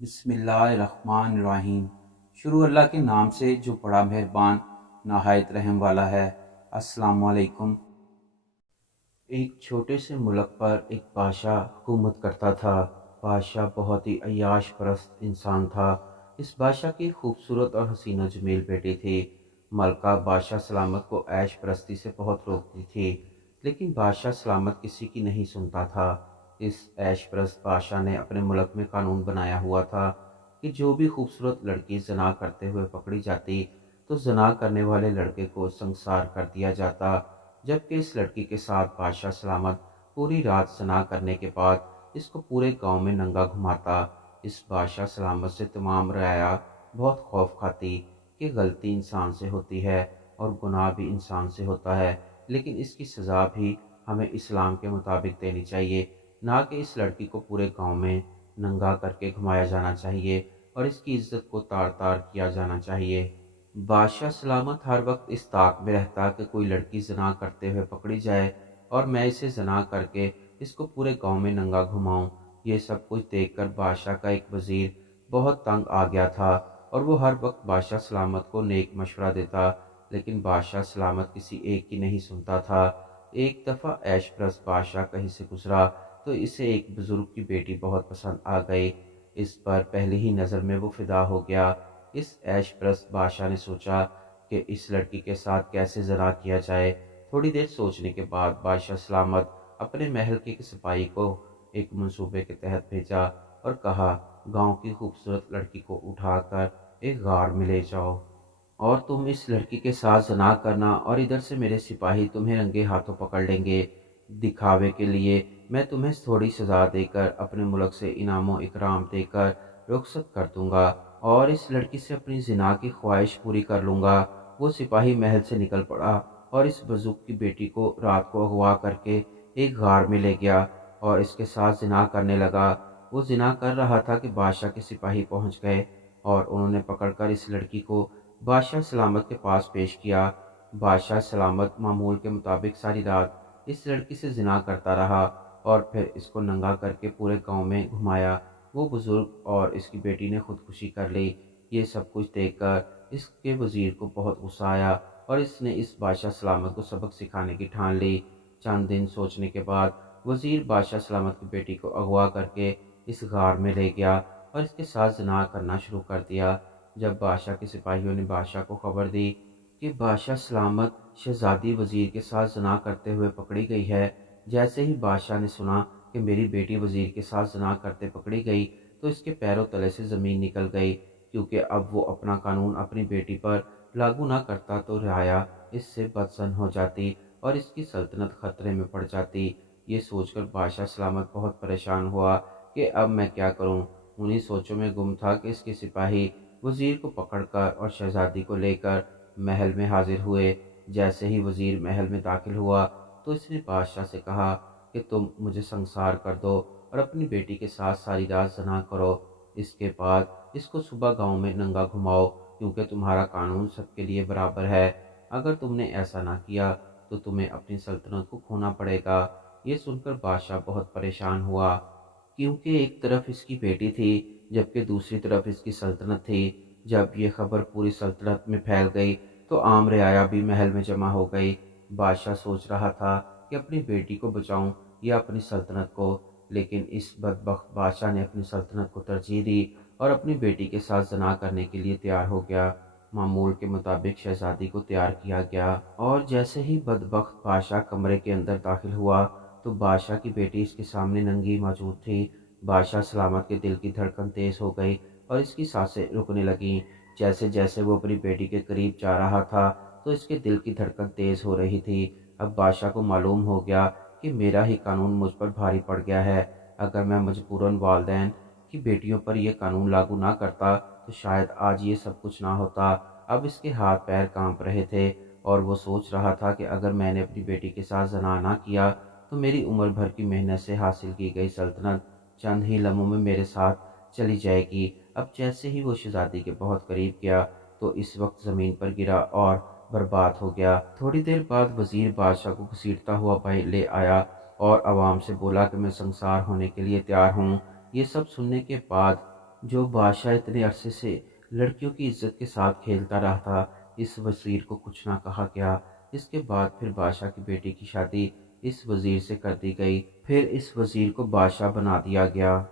بسم اللہ الرحمن الرحیم۔ شروع اللہ کے نام سے جو بڑا مہربان نہایت رحم والا ہے۔ السلام علیکم۔ ایک چھوٹے سے ملک پر ایک بادشاہ حکومت کرتا تھا۔ بادشاہ بہت ہی عیاش پرست انسان تھا۔ اس بادشاہ کی خوبصورت اور حسین و جمیل بیٹی تھی۔ ملکہ بادشاہ سلامت کو عیش پرستی سے بہت روکتی تھی، لیکن بادشاہ سلامت کسی کی نہیں سنتا تھا۔ اس عیش پرست بادشاہ نے اپنے ملک میں قانون بنایا ہوا تھا کہ جو بھی خوبصورت لڑکی زنا کرتے ہوئے پکڑی جاتی تو زنا کرنے والے لڑکے کو سنسار کر دیا جاتا، جبکہ اس لڑکی کے ساتھ بادشاہ سلامت پوری رات زنا کرنے کے بعد اس کو پورے گاؤں میں ننگا گھماتا۔ اس بادشاہ سلامت سے تمام رعایا بہت خوف کھاتی کہ غلطی انسان سے ہوتی ہے اور گناہ بھی انسان سے ہوتا ہے، لیکن اس کی سزا بھی ہمیں اسلام کے مطابق دینی چاہیے، نہ کہ اس لڑکی کو پورے گاؤں میں ننگا کر کے گھمایا جانا چاہیے اور اس کی عزت کو تار تار کیا جانا چاہیے۔ بادشاہ سلامت ہر وقت اس طاق میں رہتا کہ کوئی لڑکی زنا کرتے ہوئے پکڑی جائے اور میں اسے زنا کر کے اس کو پورے گاؤں میں ننگا گھماؤں۔ یہ سب کچھ دیکھ کر بادشاہ کا ایک وزیر بہت تنگ آ گیا تھا اور وہ ہر وقت بادشاہ سلامت کو نیک مشورہ دیتا، لیکن بادشاہ سلامت کسی ایک کی نہیں سنتا تھا۔ ایک دفعہ عیش پرست بادشاہ کہیں سے گزرا تو اسے ایک بزرگ کی بیٹی بہت پسند آ گئی۔ اس پر پہلی ہی نظر میں وہ فدا ہو گیا۔ اس عیش پرست بادشاہ نے سوچا کہ اس لڑکی کے ساتھ کیسے زنا کیا جائے۔ تھوڑی دیر سوچنے کے بعد بادشاہ سلامت اپنے محل کے ایک سپاہی کو ایک منصوبے کے تحت بھیجا اور کہا، گاؤں کی خوبصورت لڑکی کو اٹھا کر ایک غار میں لے جاؤ اور تم اس لڑکی کے ساتھ زنا کرنا، اور ادھر سے میرے سپاہی تمہیں رنگے ہاتھوں پکڑ لیں گے۔ دکھاوے کے لیے میں تمہیں تھوڑی سزا دے کر اپنے ملک سے انعام و اکرام دے کر رخصت کر دوں گا اور اس لڑکی سے اپنی زنا کی خواہش پوری کر لوں گا۔ وہ سپاہی محل سے نکل پڑا اور اس بزرگ کی بیٹی کو رات کو اغوا کر کے ایک غار میں لے گیا اور اس کے ساتھ زنا کرنے لگا۔ وہ زنا کر رہا تھا کہ بادشاہ کے سپاہی پہنچ گئے اور انہوں نے پکڑ کر اس لڑکی کو بادشاہ سلامت کے پاس پیش کیا۔ بادشاہ سلامت معمول کے مطابق ساری رات اس لڑکی سے زنا کرتا رہا اور پھر اس کو ننگا کر کے پورے گاؤں میں گھمایا۔ وہ بزرگ اور اس کی بیٹی نے خودکشی کر لی۔ یہ سب کچھ دیکھ کر اس کے وزیر کو بہت غصہ آیا اور اس نے اس بادشاہ سلامت کو سبق سکھانے کی ٹھان لی۔ چند دن سوچنے کے بعد وزیر بادشاہ سلامت کی بیٹی کو اغوا کر کے اس غار میں لے گیا اور اس کے ساتھ زنا کرنا شروع کر دیا۔ جب بادشاہ کے سپاہیوں نے بادشاہ کو خبر دی کہ بادشاہ سلامت شہزادی وزیر کے ساتھ زنا کرتے ہوئے پکڑی گئی ہے، جیسے ہی بادشاہ نے سنا کہ میری بیٹی وزیر کے ساتھ زنا کرتے پکڑی گئی تو اس کے پیروں تلے سے زمین نکل گئی، کیونکہ اب وہ اپنا قانون اپنی بیٹی پر لاگو نہ کرتا تو رعایا اس سے بدظن ہو جاتی اور اس کی سلطنت خطرے میں پڑ جاتی۔ یہ سوچ کر بادشاہ سلامت بہت پریشان ہوا کہ اب میں کیا کروں۔ انہی سوچوں میں گم تھا کہ اس کے سپاہی وزیر کو پکڑ کر اور شہزادی کو لے کر محل میں حاضر ہوئے۔ جیسے ہی وزیر محل میں داخل ہوا تو اس نے بادشاہ سے کہا کہ تم مجھے سنسار کر دو اور اپنی بیٹی کے ساتھ ساری رات زنا کرو، اس کے بعد اس کو صبح گاؤں میں ننگا گھماؤ، کیونکہ تمہارا قانون سب کے لیے برابر ہے۔ اگر تم نے ایسا نہ کیا تو تمہیں اپنی سلطنت کو کھونا پڑے گا۔ یہ سن کر بادشاہ بہت پریشان ہوا، کیونکہ ایک طرف اس کی بیٹی تھی جبکہ دوسری طرف اس کی سلطنت تھی۔ جب یہ خبر پوری سلطنت میں پھیل گئی تو عام رعایا بھی محل میں جمع ہو گئی۔ بادشاہ سوچ رہا تھا کہ اپنی بیٹی کو بچاؤں یا اپنی سلطنت کو، لیکن اس بدبخت بادشاہ نے اپنی سلطنت کو ترجیح دی اور اپنی بیٹی کے ساتھ زنا کرنے کے لیے تیار ہو گیا۔ معمول کے مطابق شہزادی کو تیار کیا گیا اور جیسے ہی بدبخت بادشاہ کمرے کے اندر داخل ہوا تو بادشاہ کی بیٹی اس کے سامنے ننگی موجود تھی۔ بادشاہ سلامت کے دل کی دھڑکن تیز ہو گئی اور اس کی سانسیں رکنے لگیں۔ جیسے جیسے وہ اپنی بیٹی کے قریب جا رہا تھا تو اس کے دل کی دھڑکن تیز ہو رہی تھی۔ اب بادشاہ کو معلوم ہو گیا کہ میرا ہی قانون مجھ پر بھاری پڑ گیا ہے۔ اگر میں مجبوراً والدین کی بیٹیوں پر یہ قانون لاگو نہ کرتا تو شاید آج یہ سب کچھ نہ ہوتا۔ اب اس کے ہاتھ پیر کانپ رہے تھے اور وہ سوچ رہا تھا کہ اگر میں نے اپنی بیٹی کے ساتھ زنا نہ کیا تو میری عمر بھر کی محنت سے حاصل کی گئی سلطنت چند ہی لمحوں میں میرے ساتھ چلی جائے گی۔ اب جیسے ہی وہ شہزادی کے بہت قریب گیا تو اس وقت زمین پر گرا اور برباد ہو گیا۔ تھوڑی دیر بعد وزیر بادشاہ کو گھسیٹتا ہوا لے آیا اور عوام سے بولا کہ میں سنسار ہونے کے لیے تیار ہوں۔ یہ سب سننے کے بعد جو بادشاہ اتنے عرصے سے لڑکیوں کی عزت کے ساتھ کھیلتا رہا تھا، اس وزیر کو کچھ نہ کہا گیا۔ اس کے بعد پھر بادشاہ کی بیٹی کی شادی اس وزیر سے کر دی گئی، پھر اس وزیر کو بادشاہ بنا دیا گیا۔